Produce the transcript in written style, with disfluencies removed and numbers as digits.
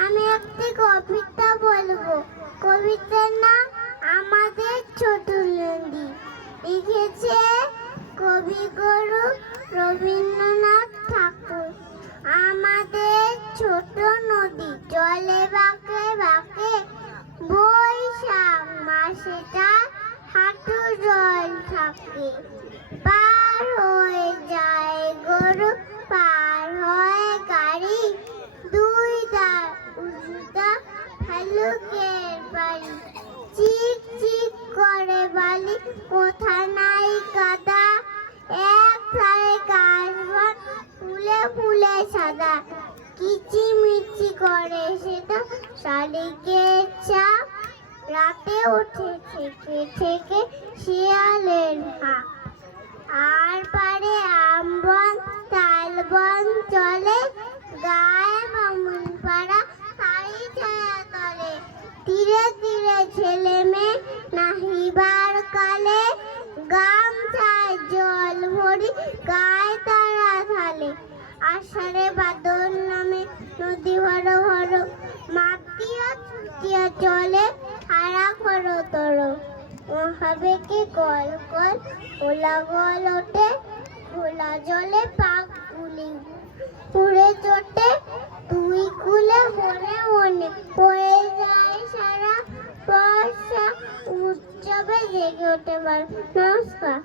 আমি একটি কবিতা বলবো। কবিতার নাম আমাদের ছোট নদী। লিখেছে কবিগুরু রবীন্দ্রনাথ ঠাকুর। আমাদের ছোট নদী জলে বাঁকে বাঁকে, বৈশাখ মাসে তার হাঁটু জল থাকে। পার হয়ে যায় গরু, পার হয় গাড়ি, দুই ধার উঁচুটা ভালুকের বাড়ি। চিক চিক করে বালি, কোথা নাই কাদা, এক ধারে গাছ বন ফুলে ফুলে সাদা। কিচিমিচি করে সেটা শালিকের চাপ, রাতে ওঠে থেকে থেকে শিয়ালের হাঁক। আর পারে আম বন তাল বন চলে, গায়ে বামুন পাড়া তারই ছায়া তলে। তীরে তীরে ছেলে মেয়ে নাহিবার কালে, গামছায় জল ভরি গায়ে তারা ঢালে। আষাঢ়ে বাদল নামে নদী ভর ভর, মাতিয়া ছুটিয়া চলে হারা খর তর। মহাবেগে কল কল কোলাহল ওঠে, ঘোলা জলে পাক গুলি উড়ে চটে। দুই কূলে মনে মনে পড়ে যায় সারা বর্ষা, উৎসবে জেগে ওঠে। নমস্কার।